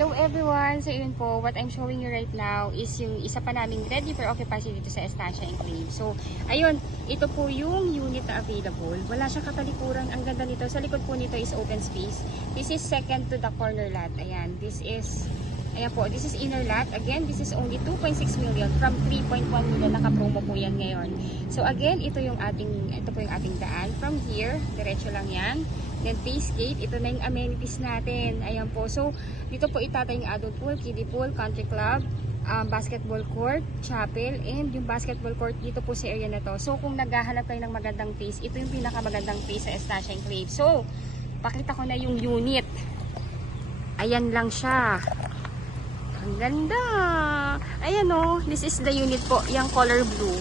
Hello everyone! So yun po, what I'm showing you right now is yung isa pa naming ready for occupancy dito sa Estancia Enclave. So ayun, ito po yung unit na available. Wala siyang katalikuran. Ang ganda nito. Sa likod po nito is open space. This is second to the corner lot. Ayan, this is inner lot. Again, this is only 2.6 million from 3.1 million. Naka-promo po yan ngayon. So again, ito po yung ating daan. From here, diretso lang yan. Then face gate, ito na yung amenities natin. Ayan po. So, dito po itatay yung adult pool, kiddie pool, country club, basketball court, chapel, and yung basketball court dito po sa area na to. So, kung naghahanap kayo ng magandang place, ito yung pinakamagandang place sa Estancia Enclave. So, pakita ko na yung unit. Ayan lang siya. Ang ganda. Ayan o, this is the unit po, yung color blue.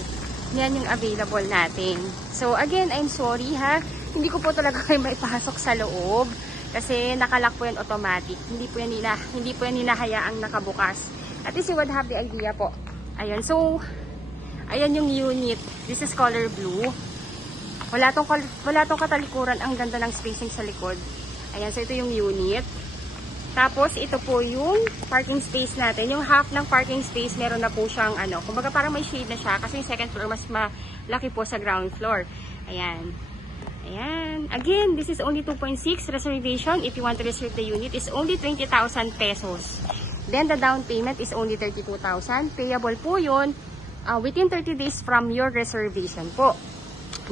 Yan yung available natin. So, again, I'm sorry ha. Hindi ko po talaga kayo maipasok sa loob kasi nakalock po yan automatic. Hindi po yan hinahayaang nakabukas. At least you would have the idea po. Ayan. So, ayan yung unit. This is color blue. Wala tong katalikuran. Ang ganda ng spacing sa likod. Ayan. So, ito yung unit. Tapos, ito po yung parking space natin. Yung half ng parking space, meron na po siyang kumbaga parang may shade na siya kasi yung second floor mas malaki po sa ground floor. Ayan. Ayan. Again, this is only 2.6 reservation. If you want to reserve the unit, is only 20,000 pesos. Then, the down payment is only 32,000. Payable po yun within 30 days from your reservation po.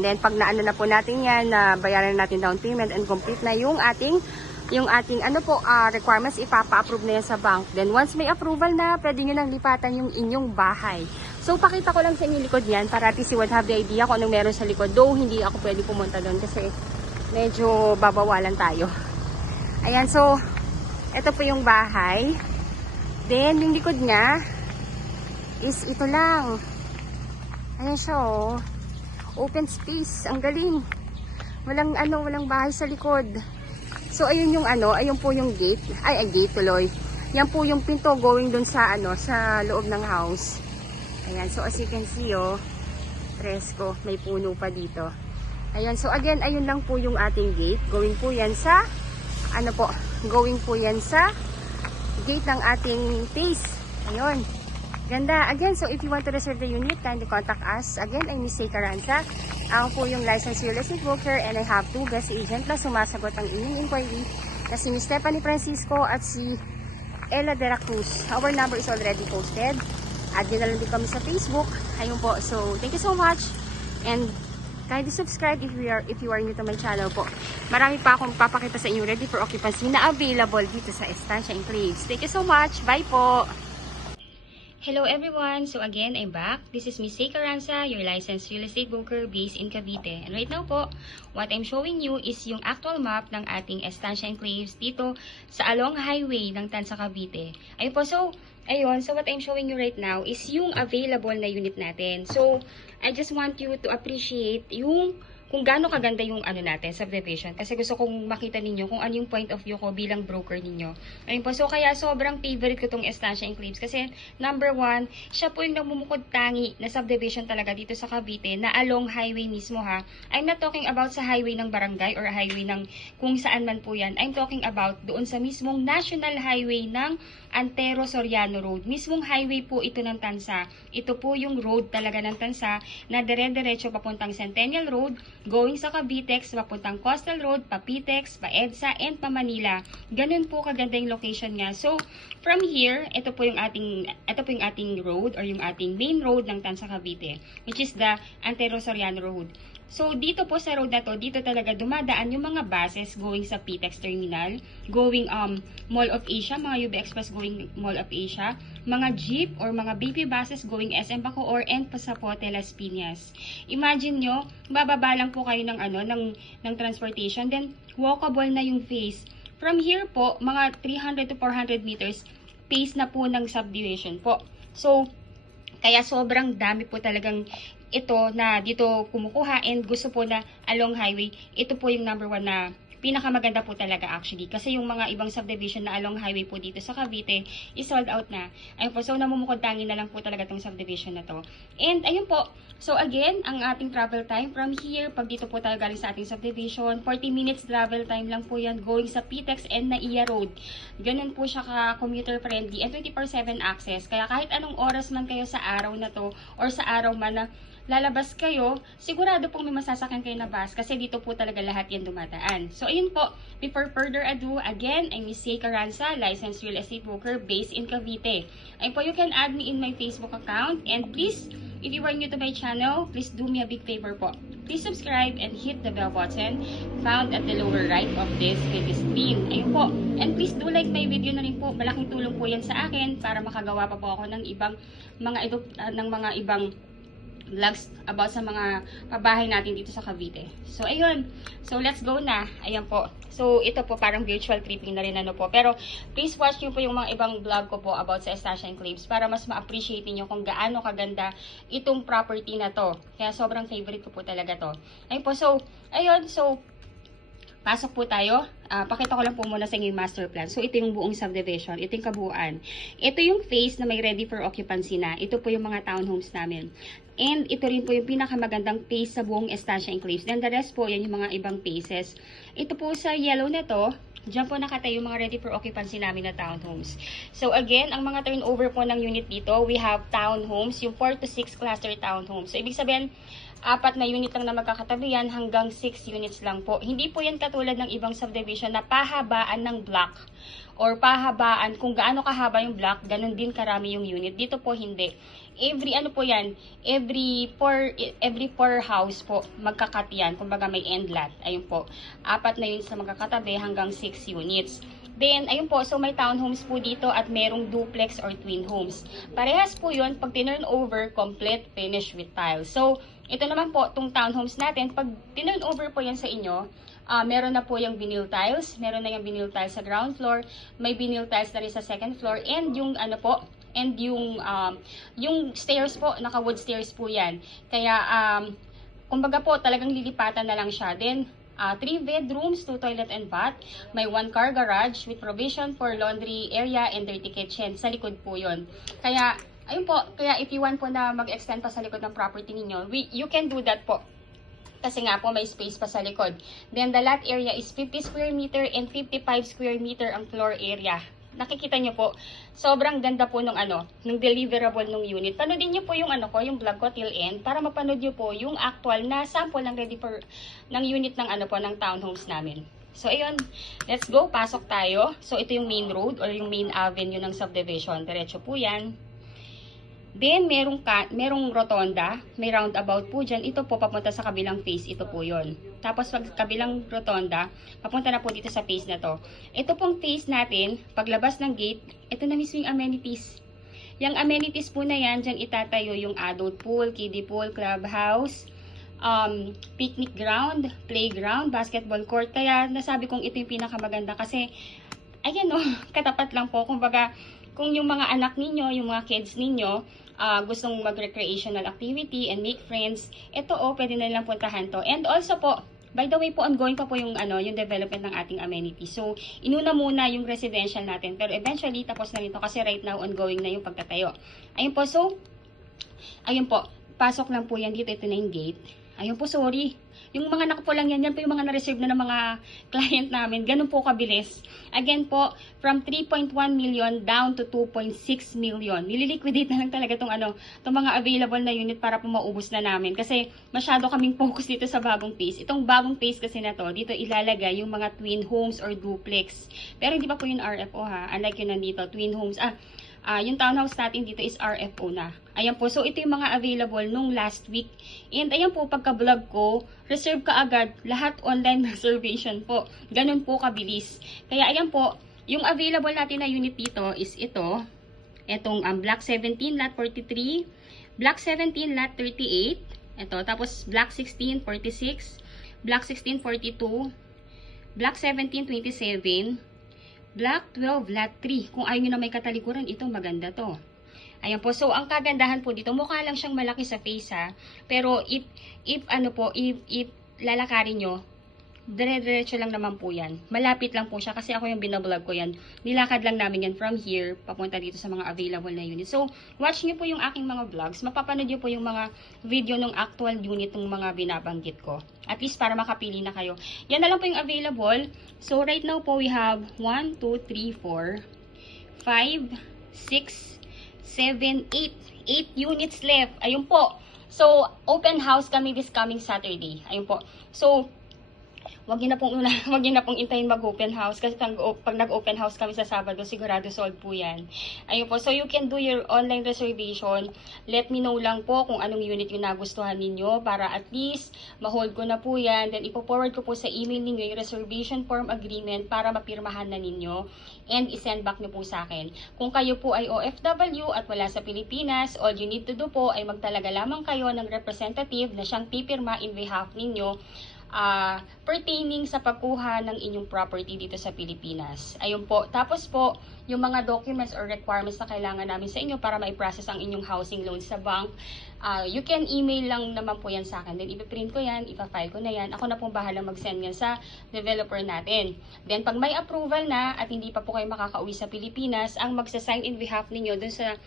Then, pag naano na po natin yan, bayaran natin down payment and complete na yung ating requirements, ipapa-approve na yan sa bank. Then, once may approval na, pwede nyo nang lipatan yung inyong bahay. So, pakita ko lang sa inyong likod yan para at least you would have the idea kung anong meron sa likod. Though, hindi ako pwede pumunta doon kasi medyo babawalan tayo. Ayan, so, ito po yung bahay. Then, yung likod niya is ito lang. Ayan siya, oh. Open space. Ang galing. Walang bahay sa likod. So, ayun yung ayun po yung gate. Ay, gate tuloy. Yan po yung pinto going dun sa sa loob ng house. Ayan, so as you can see, oh, presko, may puno pa dito. Ayan, so again, ayun lang po yung ating gate. Going po yan sa gate ng ating place. Ayun. Ganda. Again, so if you want to reserve the unit, kindly contact us. Again, I'm Miss Say Carranza. Ako po yung licensed real estate broker and I have 2 guest agent na sumasagot ang inyong inquiry na si Miss Stephanie Francisco at si Ella de la Cruz. Our number is already posted. Add nyo na lang din kami sa Facebook. Ayun po. So, thank you so much. And kindly subscribe if you are new to my channel po. Marami pa akong papakita sa inyo ready for occupancy na available dito sa Estancia Enclaves. Thank you so much. Bye po! Hello everyone! So again, I'm back. This is Miss Say Carranza, your licensed real estate broker based in Cavite. And right now po, what I'm showing you is yung actual map ng ating Estancia Enclaves dito sa along highway ng Tansa, Cavite. Ayun po, so what I'm showing you right now is yung available na unit natin. So, I just want you to appreciate kung gaano kaganda yung natin, subdivision. Kasi gusto kong makita ninyo kung ano yung point of view ko bilang broker ninyo. Ayun po, so kaya sobrang favorite ko tong Estancia Enclaves kasi number 1, siya po yung namumukod tangi na subdivision talaga dito sa Cavite na along highway mismo ha. I'm not talking about sa highway ng barangay or highway ng kung saan man po yan. I'm talking about doon sa mismong national highway ng Antero Soriano Road. Mismong highway po ito ng Tansa. Ito po yung road talaga ng Tansa na dire-diretso papuntang Centennial Road, going sa Cavitex, papuntang Coastal Road, Papitex, Pa-EDSA, and Pa-Manila. Ganun po kaganda yung location niya. So, from here, ito po yung ating road or yung ating main road ng Tansa, Cavite, which is the Antero Soriano Road. So, dito po sa road na to, dito talaga dumadaan yung mga buses going sa PTEX Terminal, going Mall of Asia, mga UB Express going Mall of Asia, mga jeep or mga BP buses going SM Bacoor and Pasapote Las Piñas. Imagine nyo, bababa lang po kayo ng transportation, then walkable na yung phase. From here po, mga 300 to 400 meters, phase na po ng subdivision po. So, kaya sobrang dami po talagang ito na dito kumukuha and gusto po na along highway, ito po yung number 1 na pinakamaganda po talaga actually. Kasi yung mga ibang subdivision na along highway po dito sa Cavite is sold out na. Ayun po, so namumukod tangi na lang po talaga tong subdivision na to. And ayun po, so again, ang ating travel time from here, pag dito po tayo galing sa ating subdivision, 40 minutes travel time lang po yan going sa PTEX and Naiya Road. Ganun po siya ka-commuter friendly and 24/7 access. Kaya kahit anong oras man kayo sa araw na to or sa araw man na lalabas kayo, sigurado pong may masasakyan kayo na bus kasi dito po talaga lahat yan dumadaan. So, ayun po. Before further ado, again, I'm Miss Say Carranza, licensed real estate broker based in Cavite. Ayun po, you can add me in my Facebook account and please, if you are new to my channel, please do me a big favor po. Please subscribe and hit the bell button found at the lower right of this video screen. Ayun po. And please do like my video na rin po. Malaking tulong po yan sa akin para makagawa pa po ako ng ibang vlogs about sa mga pabahay natin dito sa Cavite. So, ayun. So, let's go na. Ayan po. So, ito po parang virtual tripping na rin ano po. Pero, please watch nyo po yung mga ibang vlog ko po about sa Estancia Enclaves para mas ma-appreciate niyo kung gaano kaganda itong property na to. Kaya, sobrang favorite ko po talaga to. Ayun po. So, ayun. So, pasok po tayo. Pakita ko lang po muna sa inyo yung master plan. So, ito yung buong subdivision. Ito yung kabuuan. Ito yung phase na may ready for occupancy na. Ito po yung mga townhomes namin. And ito rin po yung pinakamagandang phase sa buong Estancia Enclaves. Then the rest po, yan yung mga ibang phases. Ito po sa yellow na to, diyan po nakatayo yung mga ready for occupancy namin na townhomes. So again, ang mga turnover po ng unit dito, we have townhomes, yung 4 to 6 cluster townhomes. So ibig sabihin, 4 na unit lang na magkakatabi yan hanggang 6 units lang po. Hindi po yan katulad ng ibang subdivision na pahabaan ng block or pahabaan kung gaano kahaba yung block, ganun din karami yung unit. Dito po hindi. Every ano po yan, every 4 house po magkakat yan. Kumbaga may end lot. Ayun po. 4 na units na magkakatabi hanggang 6 units. Then, ayun po, so may townhomes po dito at merong duplex or twin homes. Parehas po yun, pag tinurn over, complete finish with tiles. So, ito naman po, itong townhomes natin, pag tinurn over po yan sa inyo, meron na po yung vinyl tiles, meron na yung vinyl tiles sa ground floor, may vinyl tiles na rin sa second floor, and yung ano po, and yung stairs po, naka-wood stairs po yan. Kaya, kumbaga po, talagang lilipatan na lang siya. Then, 3 bedrooms, 2 toilet and bath. May 1 car garage with provision for laundry area and dirty kitchen. Sa likod po yun. Kaya, ayun po, kaya if you want po na mag-extend pa sa likod ng property ninyo, you can do that po. Kasi nga po may space pa sa likod. Then the lot area is 50 square meter and 55 square meter ang floor area. Nakikita nyo po, sobrang ganda po nung deliverable nung unit. Panoodin nyo po yung yung vlog ko till end para mapanood nyo po yung actual na sample ng ready for ng unit ng ng townhomes namin. So ayun, let's go, pasok tayo. So ito yung main road or yung main avenue ng subdivision. Diretso po yan. Then, merong rotonda, may roundabout po dyan. Ito po, papunta sa kabilang phase. Ito po yon. Tapos, pag kabilang rotonda, papunta na po dito sa phase na to. Ito pong phase natin, paglabas ng gate, ito na mismo yung amenities. Yung amenities po na yan, dyan itatayo yung adult pool, kiddie pool, clubhouse, picnic ground, playground, basketball court. Kaya, nasabi kong ito yung pinakamaganda kasi, ayan o, katapat lang po. Kumbaga, kung yung mga anak ninyo, yung mga kids ninyo, gustong mag-recreational activity and make friends, ito pwede na lang puntahan to. And also po, by the way po, ongoing pa po yung development ng ating amenities. So, inuna muna yung residential natin, pero eventually, tapos na rin to kasi right now, ongoing na yung pagtatayo. Ayun po, so, ayun po, pasok lang po yan dito, ito na yung gate. Ayun po, sorry. Yung mga nakapulang yan po yung mga na-reserve na ng mga client namin. Ganun po kabilis. Again po, from 3.1 million down to 2.6 million. Nililiquidate na lang talaga itong mga available na unit para po maubos na namin. Kasi masyado kaming focus dito sa bagong phase. Itong bagong phase kasi na to, dito ilalagay yung mga twin homes or duplex. Pero hindi pa po yung RFO ha. Unlike yun nandito, twin homes. Yung townhouse natin dito is RFO na. Ayan po. So, ito yung mga available nung last week. And ayan po, pagka-vlog ko, reserve ka agad. Lahat online reservation po. Ganun po kabilis. Kaya ayan po, yung available natin na unit dito is ito. Itong Block 17, Lot 43. Block 17, Lot 38. Ito. Tapos, Block 16, 46. Block 16, 42. Block 17, 27. Block 12, Lot 3. Kung ayaw nyo na may katalikuran, ito maganda to. Ayan po. So, ang kagandahan po dito, mukha lang siyang malaki sa face ha. Pero, if lalakarin nyo, dire-diretso lang naman po yan. Malapit lang po siya kasi ako yung binablog ko yan. Nilakad lang namin yan from here, papunta dito sa mga available na unit. So, watch nyo po yung aking mga vlogs. Mapapanood nyo po yung mga video ng actual unit ng mga binabanggit ko. At least para makapili na kayo. Yan na lang po yung available. So, right now po we have 1, 2, 3, 4, 5, 6, 7, 8. 8 units left. Ayun po. So, open house kami this coming Saturday. Ayun po. So, wag niyo na pong intayin mag-open house kasi pag nag-open house kami sa Sabado, sigurado sold po yan. Ayun po, so you can do your online reservation. Let me know lang po kung anong unit yung nagustuhan ninyo para at least ma-hold ko na po yan. Then ipo-forward ko po sa email ninyo yung reservation form agreement para mapirmahan na ninyo and isend back nyo po sa akin. Kung kayo po ay OFW at wala sa Pilipinas, all you need to do po ay magtalaga lamang kayo ng representative na siyang pipirma in behalf ninyo pertaining sa pagkuha ng inyong property dito sa Pilipinas. Ayun po. Tapos po, yung mga documents or requirements na kailangan namin sa inyo para ma-process ang inyong housing loan sa bank, you can email lang naman po yan sa akin. Then, ipiprint ko yan, ipafile ko na yan. Ako na pong bahala mag-send yan sa developer natin. Then, pag may approval na at hindi pa po kayo makakauwi sa Pilipinas, ang magsasign in behalf ninyo dun sa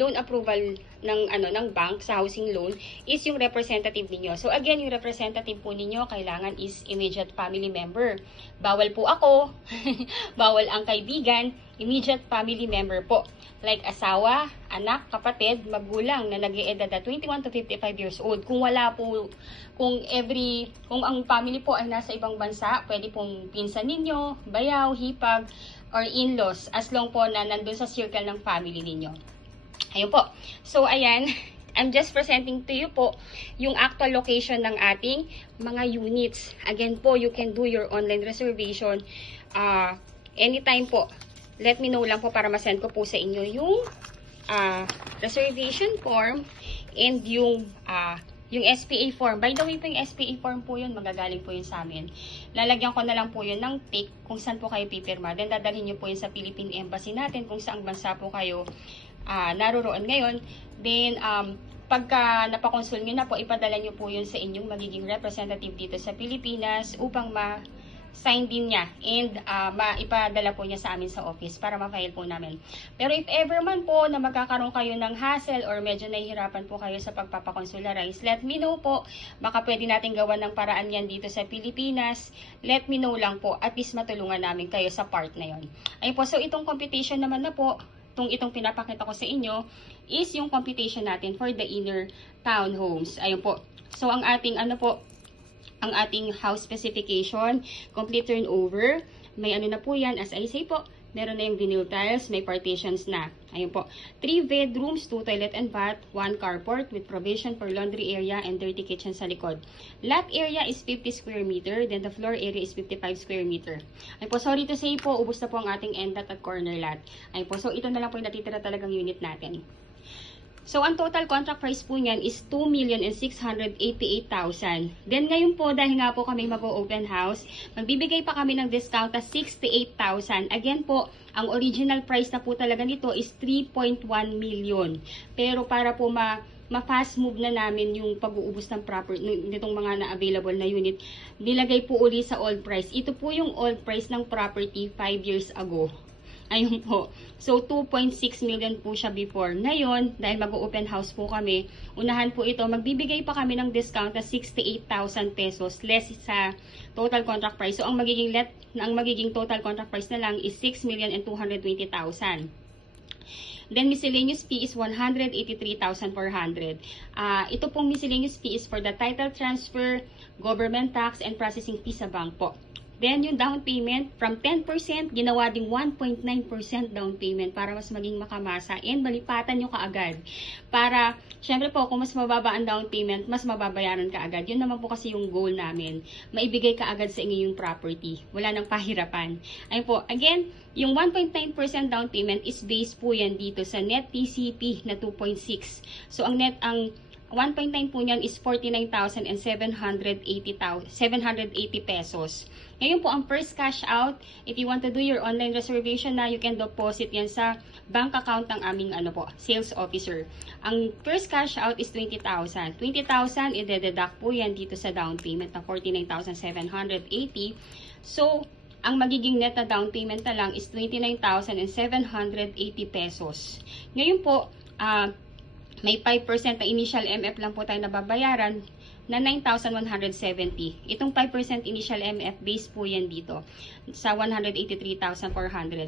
loan approval ng bank sa housing loan is yung representative ninyo. So again, yung representative po ninyo kailangan is immediate family member. Bawal po ako, bawal ang kaibigan, immediate family member po. Like asawa, anak, kapatid, magulang na nag-e-edad na 21 to 55 years old. Kung wala po, kung ang family po ay nasa ibang bansa, pwede pong pinsan ninyo, bayaw, hipag, or in-laws as long po na nandun sa circle ng family ninyo. Ayun po. So, ayan. I'm just presenting to you po yung actual location ng ating mga units. Again po, you can do your online reservation anytime po. Let me know lang po para masend ko po sa inyo yung reservation form and yung SPA form. By the way po, yung SPA form po yun, magagaling po yun sa amin. Lalagyan ko na lang po yun ng tick kung saan po kayo pipirma. Then, dadalhin nyo po yun sa Philippine Embassy natin kung saang bansa po kayo naroroon ngayon. Then, pagka napakonsul nyo na po, ipadala nyo po yun sa inyong magiging representative dito sa Pilipinas upang ma-sign din niya and maipadala po niya sa amin sa office para ma-file po namin. Pero if ever man po na magkakaroon kayo ng hassle or medyo nahihirapan po kayo sa pagpapakonsularize, let me know po. Baka pwede natin gawan ng paraan yan dito sa Pilipinas. Let me know lang po. At least matulungan namin kayo sa part na yon. Ayun po, so itong computation naman na po, itong pinapakita ko sa inyo is yung computation natin for the inner townhomes. Ayun po. So, ang ating house specification, complete turnover, may na po yan, as I say po, meron na yung vinyl tiles, may partitions na. Ayun po. 3 bedrooms, 2 toilet and bath, 1 carport with provision for laundry area and dirty kitchen sa likod. Lot area is 50 square meter, then the floor area is 55 square meter. Ayun po, sorry to say po, ubos na po ang ating end lot at corner lot. Ayun po, so ito na lang po yung natitira talagang unit natin. So, ang total contract price po niyan is 2,688,000. Then, ngayon po, dahil nga po kami mag-open house, magbibigay pa kami ng discount na 68,000. Again po, ang original price na po talaga nito is 3.1 million. Pero para po ma-fast move na namin yung pag-uubos ng property nitong mga na-available na unit, nilagay po uli sa old price. Ito po yung old price ng property 5 years ago. Ayun po. So, 2.6 million po siya before. Ngayon, dahil mag-open house po kami, unahan po ito, magbibigay pa kami ng discount na 68,000 pesos less sa total contract price. So, ang magiging total contract price na lang is 6,220,000. Then, miscellaneous fee is 183,400. Ito pong miscellaneous fee is for the title transfer, government tax, and processing fee sa bank po. Then, yung down payment, from 10%, ginawa ding 1.9% down payment para mas maging makamasa and malipatan nyo kaagad. Para, syempre po, kung mas mababa ang down payment, mas mababayaran ka agad. Yun naman po kasi yung goal namin. Maibigay ka agad sa inyo yung property. Wala nang pahirapan. Ayun po, again, yung 1.9% down payment is based po yan dito sa net TCP na 2.6. So, ang 1.9 po niyan is 49,780 pesos. Ngayon po, ang first cash out, if you want to do your online reservation na, you can deposit yan sa bank account ng aming sales officer. Ang first cash out is 20,000. 20,000, i-deduct po yan dito sa down payment na 49,780. So, ang magiging net na down payment na lang is 29,780 pesos. Ngayon po, may 5% na initial MF lang po tayo nababayaran na 9,170. Itong 5% initial MF base po yan dito sa 183,400.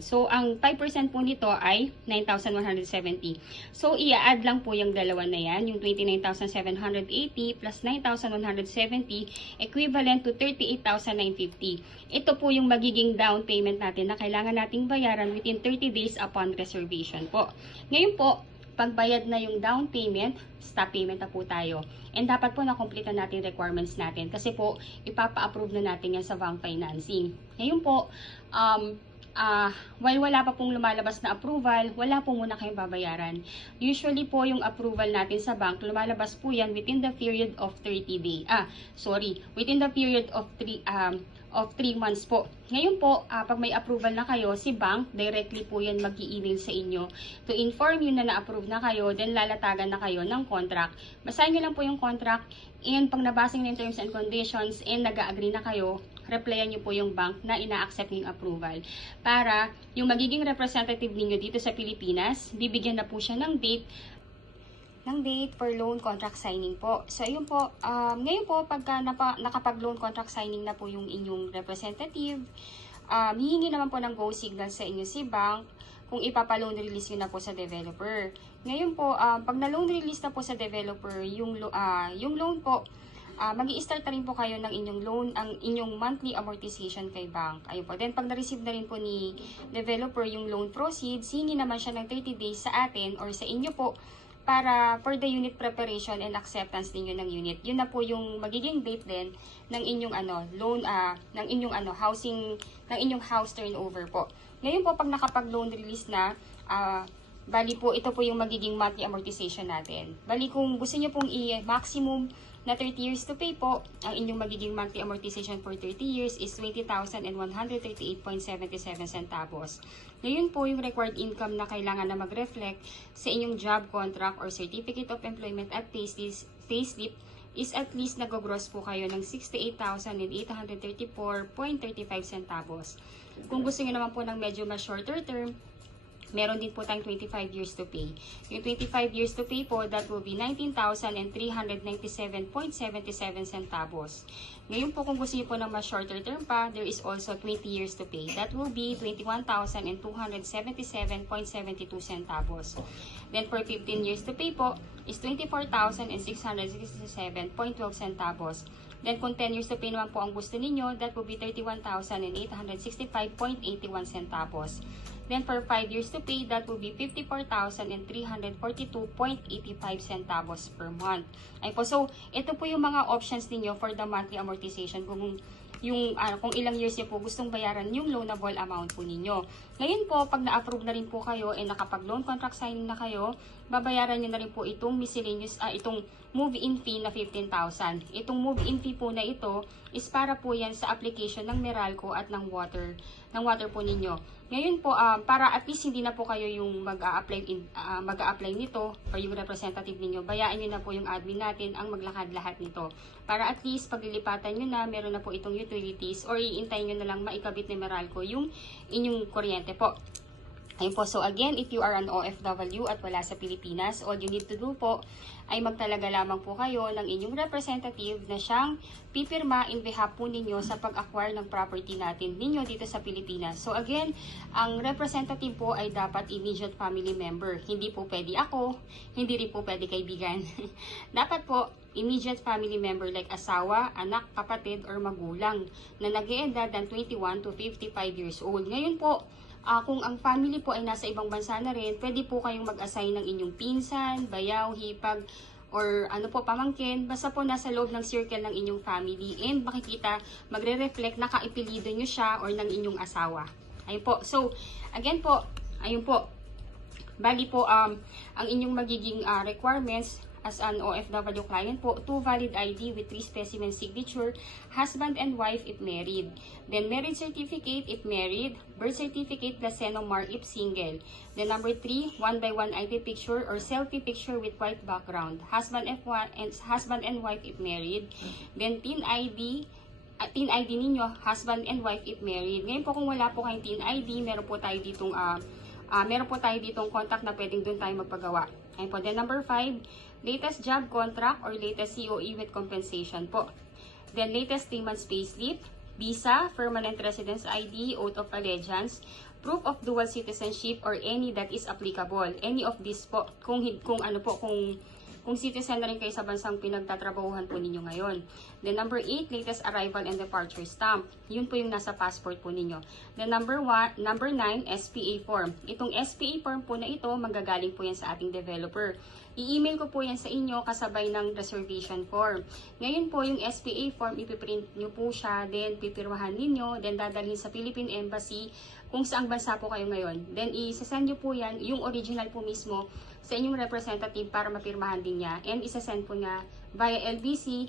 So, ang 5% po nito ay 9,170. So, i-add lang po yung dalawa na yan, yung 29,780 plus 9,170 equivalent to 38,950. Ito po yung magiging down payment natin na kailangan nating bayaran within 30 days upon reservation po. Ngayon po, pagbayad na yung down payment, stop payment na po tayo. And dapat po na-complete na natin requirements natin kasi po ipapa-approve na natin yan sa bank financing. Ngayon po, while wala pa pong lumalabas na approval, wala po muna kayong babayaran. Usually po yung approval natin sa bank, lumalabas po yan within the period of 30 days. Within the period of 3 months po. Ngayon po, pag may approval na kayo, si bank, directly po yan mag-i-email sa inyo to inform you na na-approve na kayo, then lalatagan na kayo ng contract. Basahin nyo lang po yung contract, and pag nabasing na yung terms and conditions, and nag-agree na kayo, replyan nyo po yung bank na ina-accept yung approval. Para yung magiging representative ninyo dito sa Pilipinas, bibigyan na po siya ng date for loan contract signing po. So, ayun po, ngayon po, pagka nakapag-loan contract signing na po yung inyong representative, hihingi naman po ng go signal sa inyo si bank kung ipapa-loan release yun na po sa developer. Ngayon po, pag na-loan release na po sa developer, yung loan po, mag-i-start na rin po kayo ng inyong loan, ang inyong monthly amortization kay bank. Ayun po. Then, pag na-receive na rin po ni developer yung loan proceeds, hingi naman siya ng 30 days sa atin or sa inyo po, para for the unit preparation and acceptance ninyo ng unit. Yun na po yung magiging date din ng inyong loan ng inyong house turnover po. Ngayon po, pag nakapag-loan release na, bali po ito po yung magiging monthly amortization natin. Bali kung gusto niyo pong i-maximum na 30 years to pay po, ang inyong magiging monthly amortization for 30 years is 20,138.77 centavos. Ngayon po yung required income na kailangan na mag-reflect sa inyong job contract or certificate of employment at payslip is at least nag-gross po kayo ng 68,834.35 centavos. Kung gusto niyo naman po ng medyo mas shorter term, meron din po tayong 25 years to pay. Yung 25 years to pay po, that will be 19,397.77 centavos. Ngayon po, kung gusto niyo po ng mas shorter term pa, there is also 20 years to pay. That will be 21,277.72 centavos. Then for 15 years to pay po, is 24,667.12 centavos. Then kung 10 years to pay naman po ang gusto ninyo, that will be 31,865.81 centavos. Then for 5 years to pay, that will be 54,342.85 centavos per month. Ay po, so ito po yung mga options ninyo for the monthly amortization kung ilang years niyo po gustong bayaran yung loanable amount po ninyo. Ngayon po, pag na-approve na rin po kayo and nakapag-loan contract signing na kayo, babayaran niyo na rin po itong miscellaneous, itong move-in fee na 15,000. Itong move-in fee po na ito is para po yan sa application ng Meralco at ng water po ninyo. Ngayon po, para at least hindi na po kayo yung mag-a-apply nito or yung representative ninyo, bayaan nyo na po yung admin natin ang maglakad lahat nito. Para at least paglilipatan nyo na, meron na po itong utilities or iintayin nyo na lang maikabit ni Meralco yung inyong kuryente po. Ayun po, so again, if you are an OFW at wala sa Pilipinas, all you need to do po ay magtalaga lamang po kayo ng inyong representative na siyang pipirma in behalf po ninyo sa pag-acquire ng property natin ninyo dito sa Pilipinas. So again, ang representative po ay dapat immediate family member. Hindi po pwede ako, hindi rin po pwede kaibigan. Dapat po immediate family member like asawa, anak, kapatid, or magulang na nag-eedad ng 21 to 55 years old. Ngayon po, kung ang family po ay nasa ibang bansa na rin, pwede po kayong mag-assign ng inyong pinsan, bayaw, hipag, or pamangkin, basta po nasa loob ng circle ng inyong family and makikita, magre-reflect na kaipilido nyo siya or ng inyong asawa. Ayun po. So, again po, ayun po, bali po, ang inyong magiging requirements, as an OFW client po, 2 valid ID with 3 specimen signature, husband and wife if married. Then marriage certificate if married, birth certificate plus Senomar if single. Then number 3, 1x1 ID picture or selfie picture with white background, husband and wife if married. Then TIN ID ninyo, husband and wife if married. Ngayon po kung wala po kayong TIN ID, meron po tayo ditong contact na pwedeng doon tayo magpagawa. Ayun po. Then number 5, latest job contract or latest COE with compensation po. Then latest 3 months payslip, visa, permanent residence ID, oath of allegiance, proof of dual citizenship or any that is applicable. Any of this po. Kung citizen na rin kayo sa bansang pinagtatrabahuhan po ninyo ngayon. Then number 8, latest arrival and departure stamp. Yun po yung nasa passport po ninyo. Then number 9, SPA form. Itong SPA form po na ito, manggagaling po yan sa ating developer. I-email ko po yan sa inyo kasabay ng reservation form. Ngayon po yung SPA form, ipiprint nyo po siya, then pipirmahan ninyo, then dadalhin sa Philippine Embassy kung saang bansa po kayo ngayon. Then isasend nyo po yan, yung original po mismo, sa inyong representative para mapirmahan din niya. And isasend po niya via LBC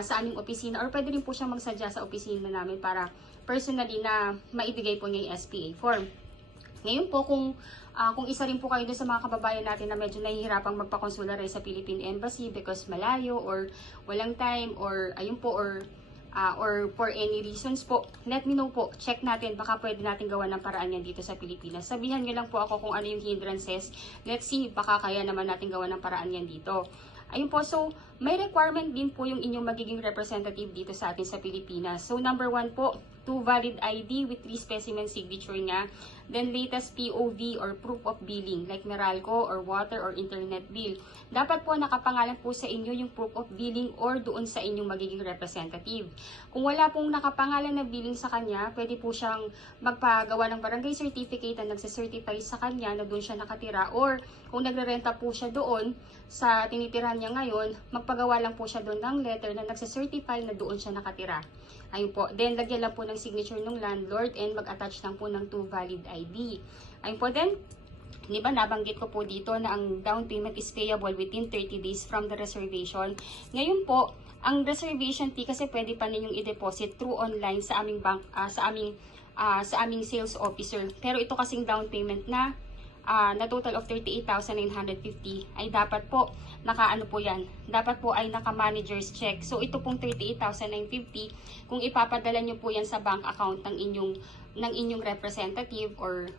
sa aming opisina or pwede rin po siya magsadya sa opisina namin para personally na maibigay po niya yung SPA form. Ngayon po kung isa rin po kayo doon sa mga kababayan natin na medyo nahihirapang magpa-consularize sa Philippine Embassy because malayo or walang time or ayun po or for any reasons po, let me know po. Check natin, baka pwede natin gawa ng paraan yan dito sa Pilipinas. Sabihan nyo lang po ako kung ano yung hindrances. Let's see, baka kaya naman natin gawa ng paraan yan dito. Ayun po, so may requirement din po yung inyong magiging representative dito sa atin sa Pilipinas. So number 1 po, 2 valid ID with 3 specimen signature nga. Then latest POV or proof of billing like Meralco or water or internet bill. Dapat po nakapangalan po sa inyo yung proof of billing or doon sa inyong magiging representative. Kung wala pong nakapangalan na billing sa kanya, pwede po siyang magpagawa ng barangay certificate na nagsicertify sa kanya na doon siya nakatira, or kung nagre-renta po siya doon sa tinitirahan niya ngayon, magpagawa lang po siya doon ng letter na nagsicertify na doon siya nakatira. Ayun po. Then, lagyan lang po ng signature ng landlord and mag-attach lang po ng 2 valid ID. Ayun po. Then, di ba, nabanggit ko po dito na ang down payment is payable within 30 days from the reservation. Ngayon po, ang reservation fee kasi pwede pa ninyong i-deposit through online sa aming bank, sa aming sales officer. Pero ito kasing down payment na total of 38,950 ay dapat po naka-ano po yan, dapat po ay naka-manager's check. So ito pong 38,950, kung ipapadala nyo po yan sa bank account ng inyong representative or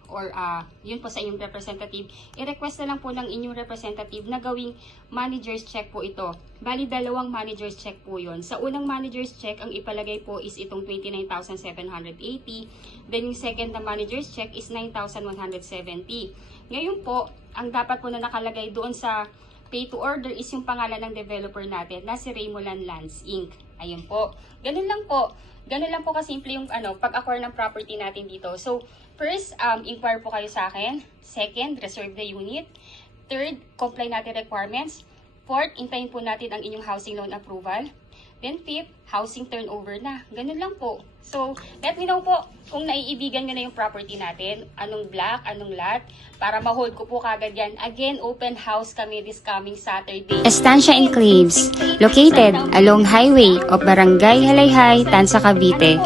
yun po sa inyong representative, i-request na lang po ng inyong representative na gawing manager's check po ito. Bali, 2 manager's check po yun. Sa unang manager's check, ang ipalagay po is itong 29,780. Then yung second na manager's check is 9,170. Ngayon po, ang dapat po na nakalagay doon sa pay to order is yung pangalan ng developer natin na si Raymolan Lands Inc. Ayun po. Ganun lang po. Ganun lang po kasimple yung pag-acquire ng property natin dito. So, first, inquire po kayo sa akin. Second, reserve the unit. Third, comply natin requirements. Fourth, intayin po natin ang inyong housing loan approval. Then fifth, housing turnover na. Ganun lang po. So, let me know po kung naiibigan nyo na yung property natin. Anong block, anong lot. Para ma-hold ko po kagad yan. Again, open house kami this coming Saturday. Estancia Enclaves, located along highway of Barangay Halayhay, Tanza, Cavite.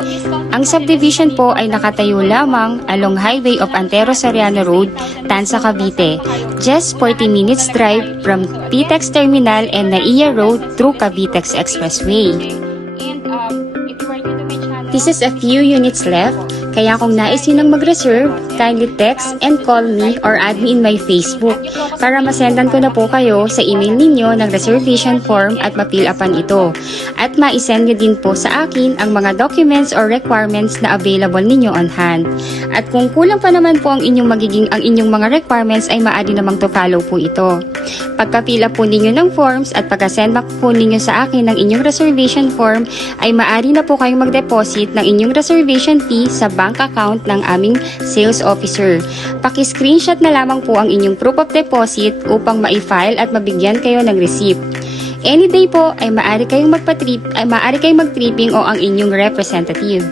Ang subdivision po ay nakatayo lamang along highway of Antero Soriano Road, Tanza, Cavite. Just 40 minutes drive from PTEX Terminal and Naiya Road through Cavitex Expressway. And if you are new to my channel, This is a few units left, kaya kung nais nyo nang mag-reserve, kindly text and call me or add me in my Facebook para masendan ko na po kayo sa email ninyo ng reservation form at ma-fill upan ito. At ma-send nyo din po sa akin ang mga documents or requirements na available ninyo on hand. At kung kulang pa naman po ang inyong mga requirements ay maaari namang to follow po ito. Pagka-fill up po ninyo ng forms at pagka-send back po ninyo sa akin ng inyong reservation form ay maaari na po kayong mag-deposit ng inyong reservation fee sa bank account ng aming sales officer. Paki-screenshot na lamang po ang inyong proof of deposit upang ma-file at mabigyan kayo ng receipt. Any day po ay maaari kayong mag-tripping o ang inyong representative.